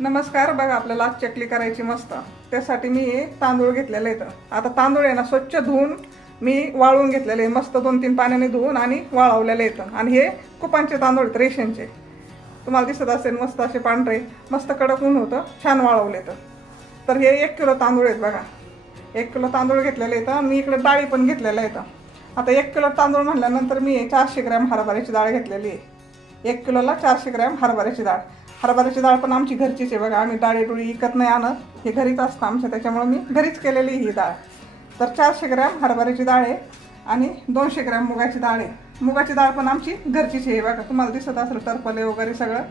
नमस्कार. बघा आपल्याला आज चकली करायची मस्त. त्यासाठी मी तांदूळ घेतलेले आहेत. आता तांदूळ आहे ना स्वच्छ धुवून मी वाळवून घेतलेले मस्त 2-3 पाण्याने धुवून आणि वाळवलेले आहेत. आणि हे कुपांचे तांदूळ आहेत, रेशनचे. तुम्हाला दिसत असेल मस्त असे पांढरे, मस्त कडक ऊन होतं, छान वाळवले. तर हे 1 किलो तांदूळ आहेत. बघा 1 किलो तांदूळ घेतलेले आहेत. मी इकडे डाळी पण घेतलेल्या आहेत. आता 1 किलो तांदूळ म्हटल्यानंतर मी 400 ग्रॅम हरभऱ्याची डाळ घेतलेली आहे. 1 किलोला 400 ग्रॅम हरभऱ्याची डाळ. हरभऱ्याची डाळ पण आमची घरचीच आहे. बघा आम्ही डाळी विकत नाही आणत, हे घरीच असतं आमच्या, त्याच्यामुळे मी घरीच केलेली ही डाळ. तर 400 ग्रॅम हरभऱ्याची डाळ आहे आणि 200 ग्रॅम मुगाची डाळ आहे. मुगाची डाळ पण आमची घरचीच आहे. बघा तुम्हाला दिसत असेल टरफले वगैरे सगळं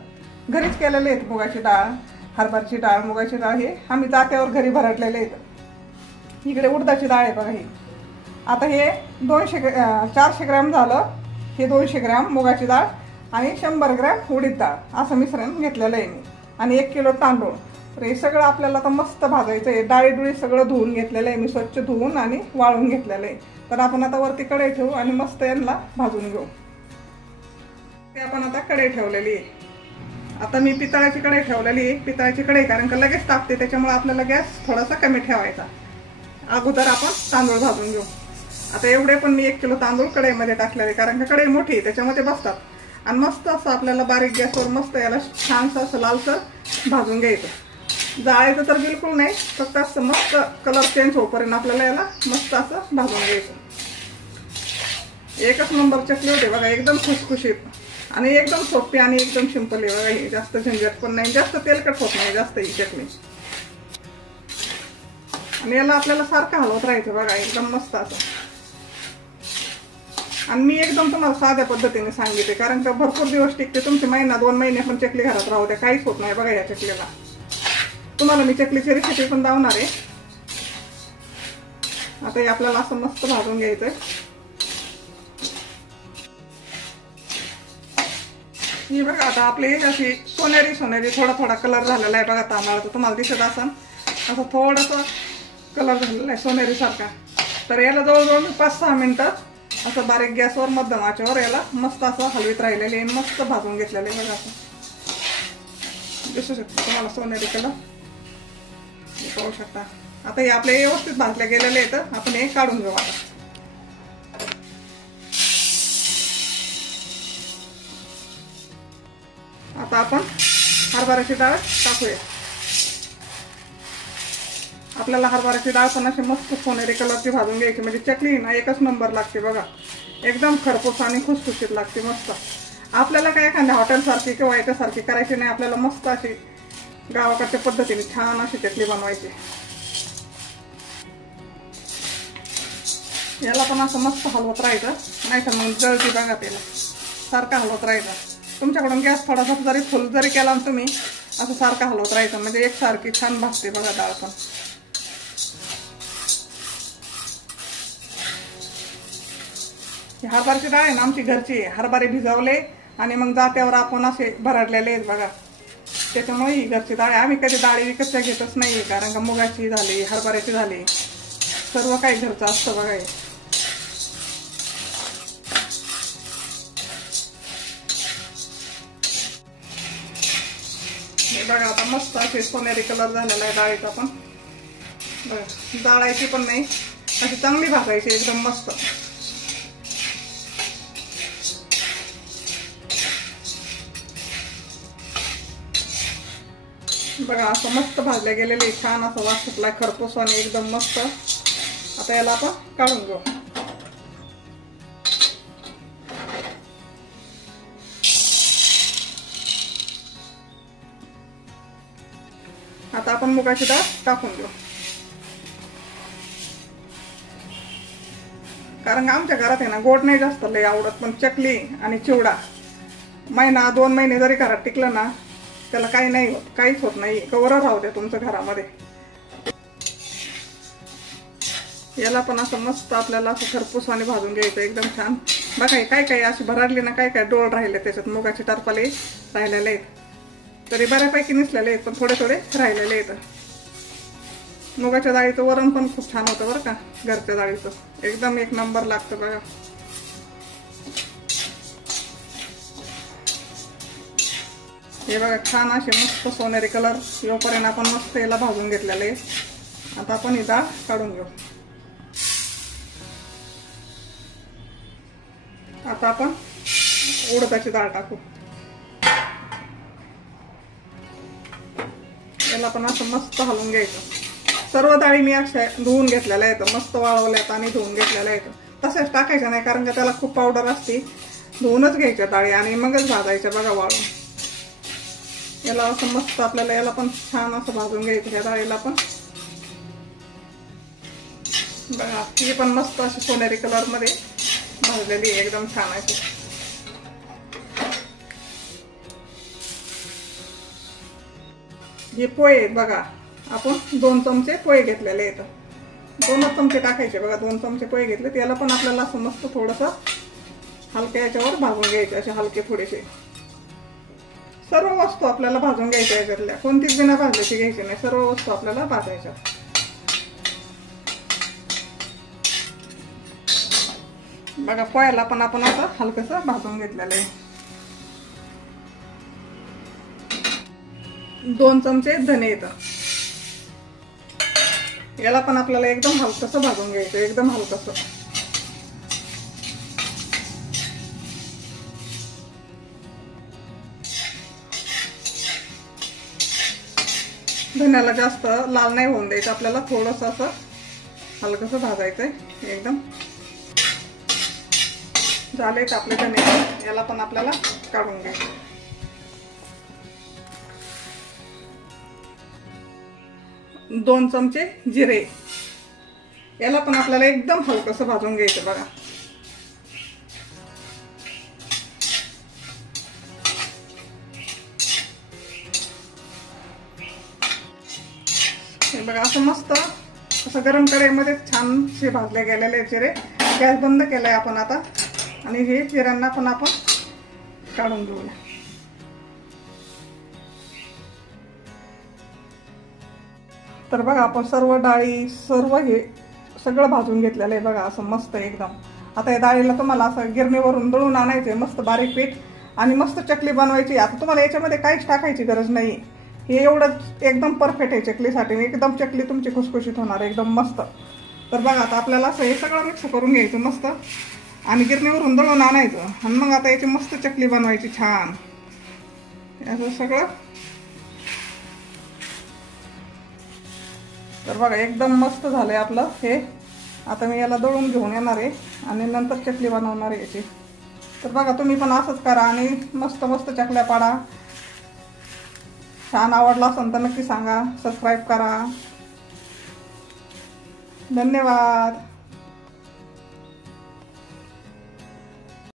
घरीच केलेले आहेत. मुगाची डाळ, हरभऱ्याची डाळ, मुगाची डाळ हे आम्ही जात्यावर घरी भरडलेले आहेत. इकडे उडदाची डाळ आहे. बघा ही आता हे 400 ग्रॅम झालं. हे 200 ग्रॅम मुगाची डाळ आणि 100 ग्रॅम उडीद डाळ असं मिश्रण घेतलेलं आहे मी. आणि 1 किलो तांदूळ. तर हे सगळं आपल्याला तर मस्त भाजायचं आहे. डाळी सगळं धुवून घेतलेलं आहे मी, स्वच्छ धुवून आणि वाळून घेतलेलं आहे. तर आपण आता वरती कढई ठेवू आणि मस्त यांना भाजून घेऊ. ते आपण आता कढई ठेवलेली आहे. आता मी पितळाची कढई ठेवलेली आहे. पितळाची कढई कारण का लगेच तापते, त्याच्यामुळे आपल्याला गॅस थोडासा कमी ठेवायचा. अगोदर आपण तांदूळ भाजून घेऊ. आता एवढे पण मी 1 किलो तांदूळ कढईमध्ये टाकलेले, कारण का कढई मोठी आहे त्याच्यामध्ये बसतात. आणि मस्त असं आपल्याला बारीक गॅसवर मस्त याला छानसं असं लालसर भाजून घ्यायचं. जाळायचं तर बिलकुल नाही, फक्त असं मस्त कलर चेंज होईपर्यंत आपल्याला याला मस्त असं भाजून घ्यायचं. एकच नंबर चकली होते बघा, एकदम खुसखुशीत आणि एकदम सोपी आणि एकदम सिंपल आहे. बघा ही जास्त झंझट पण नाही, जास्त तेलकट होत नाही जास्त ही चकली. आणि याला आपल्याला सारखं हलवत राहायचं. बघा एकदम मस्त असं. आणि मी एकदम तुम्हाला साध्या पद्धतीने सांगितले, कारण का भरपूर दिवस टिकते. तुमचे 1-2 महिने पण चकली घरात राहू द्या, काहीच होत नाही. बघा या चकलीला तुम्हाला मी चकलीची रेसिपी पण दावणार आहे. आता हे आपल्याला असं मस्त भाजून घ्यायचंय. ही बघा आता आपली अशी सोनेरी थोडा कलर झालेला आहे. बघा तांदळाचा तुम्हाला दिसत असेल असं थोडासा कलर झालेला आहे सोनेरी सारखा. तर याला जवळजवळ 5-6 मिनिटं असं बारीक गॅसवर मध्यम आचेवर याला मस्त असं हलवीत राहिलेले, मस्त भाजून घेतलेले. बघा असं दिसू शकतो तुम्हाला सोनेरी कलर, पाहू शकता. आता हे आपले व्यवस्थित भाजले गेलेले आहेत. आपण हे काढून घेऊ. आता आपण हरभऱ्याची डाळ टाकूया. आपल्याला हरभऱ्याची डाळ पण अशी मस्त सोनेरी कलरची भाजून घ्यायची, म्हणजे चकली ना एकच नंबर लागते. बघा एकदम खरपूस आणि खुसखुशीत लागते मस्त. आपल्याला काय एखाद्या हॉटेलसारखी किंवा याच्यासारखी करायची नाही, आपल्याला मस्त अशी गावाकडच्या पद्धतीने छान अशी चकली बनवायची. याला पण असं मस्त हलवत राहायचं, नाही तर मग जळती. बघा त्याला सारखं हलवत राहायचं. तुमच्याकडून गॅस थोडासा जरी फुल जरी केला ना तुम्ही, असं सारखं हलवत राहायचं, म्हणजे एकसारखी छान भाजते. बघा डाळ पण हरभऱ्याची डाळ आहे ना आमची घरची आहे. हरभरे भिजवले आणि मग जात्यावर आपण असे भरडलेले आहेत. बघा त्याच्यामुळे ही घरची डाळ आहे. आम्ही कधी डाळी विकतच्या घेतच नाही, कारण का मुगाची झाली, हरभऱ्याची झाली, सर्व काही घरचं असतं. बघा हे बघा आता मस्त असे सोनेरी कलर झालेला आहे डाळीचा पण. बघा जाळायची पण नाही, अशी चांगली भाजायची एकदम मस्त. बघा असं मस्त भाजल्या गेलेले, छान असं वास सुटलाय खरपूस आणि एकदम मस्त. आता याला आपण काढून घेऊ. आता आपण मुगाची डाळ टाकून घेऊ. कारण आमच्या घरात आहे ना गोड नाही जास्त लय आवडत, पण चकली आणि चिवडा 1-2 महिने जरी घरात टिकलं ना त्याला काही नाही होत, काहीच होत नाही. कवर राहू द्या तुमच्या घरामध्ये. याला पण असं मस्त आपल्याला असं खरपूस आणि भाजून घ्यायचं एकदम छान. बघा काय अशी भराडली ना, काय डोळ राहिले त्याच्यात, मुगाचे टरफले राहिलेले आहेत. तरी बऱ्यापैकी निसलेले आहेत, पण थोडे राहिलेले आहेत. मुगाच्या डाळीचं वरण पण खूप छान होतं बरं का, घरच्या डाळीचं एकदम 1 नंबर लागतं. बघा हे बघा छान असे मस्त सोनेरी कलर येऊपर्यंत आपण मस्त याला भाजून घेतलेलं आहे. आता आपण ही डाळ काढून घेऊ. आता आपण उडदाची डाळ टाकू. याला पण असं मस्त हलवून घ्यायचं. सर्व डाळी मी अशा धुवून घेतलेल्या आहेत, मस्त वाळवल्यात आणि धुवून घेतलेल्या आहेत. तसेच टाकायच्या नाही कारण का त्याला खूप पावडर असते. धुवूनच घ्यायच्या डाळी आणि मगच भाजायच्या बघा वाळून. याला असं मस्त आपल्याला याला पण छान असं भाजून घ्यायचं. या डाळीला पण बघा ही पण मस्त अशी सोनेरी कलर मध्ये भाजलेली आहे, एकदम छान अशी. हे पोहे आहेत बघा, आपण 2 चमचे पोहे घेतलेले आहेत. 2 चमचे टाकायचे बघा. 2 चमचे पोहे घेतले. त्याला पण आपल्याला असं मस्त थोडस हलक्या याच्यावर भाजून घ्यायचे, असे हलके थोडेसे. सर्व वस्तू आपल्याला भाजून घ्यायच्या याच्यातल्या, कोणतीच बिना भाजल्याची घ्यायची नाही. सर्व वस्तू आपल्याला भाजायच्या. बघा पोह्याला पण आपण आता हलकस भाजून घेतलेलं आहे. 2 चमचे धने येतात. याला पण आपल्याला एकदम हलकस भाजून घ्यायचं, एकदम हलकस. धन्याला जास्त लाल नाही होऊन द्यायचं आपल्याला, थोडस असं हलकस भाजायचंय एकदम. झालेत आपले धने. याला पण आपल्याला काढून घ्यायचं. 2 चमचे जिरे. याला पण आपल्याला एकदम हलकस भाजून घ्यायचं बघा. हे बघा असं मस्त असं गरम कढईमध्ये छानसे भाजले गेलेले जिरे. गॅस बंद केलाय आपण आता आणि हे जिऱ्यांना पण आपण काढून घेऊया. तर बघा आपण सर्व डाळी सर्व हे सगळं भाजून घेतलेलं आहे बघा असं मस्त एकदम. आता या डाळीला तुम्हाला असं गिरणीवरून दळून आणायचंय मस्त बारीक पीठ आणि मस्त चकली बनवायची. आता तुम्हाला याच्यामध्ये काहीच टाकायची गरज नाही. हे एवढंच एकदम परफेक्ट आहे चकलीसाठी. एकदम चकली तुमची खुसखुशीत होणार एकदम मस्त. तर बघा आता आपल्याला असं हे सगळं मिक्स करून घ्यायचं मस्त आणि गिरणीवरून दळून आणायचं आणि मग आता याची मस्त चकली बनवायची छान. असं सगळं. तर बघा एकदम मस्त झालंय आपलं हे. आता मी याला दळून घेऊन येणार आहे आणि नंतर चकली बनवणार आहे याची. तर बघा तुम्ही पण असंच करा आणि मस्त मस्त चकल्या पाडा. छान आवडला असेल तर नक्की सांगा. सबस्क्राईब करा. धन्यवाद.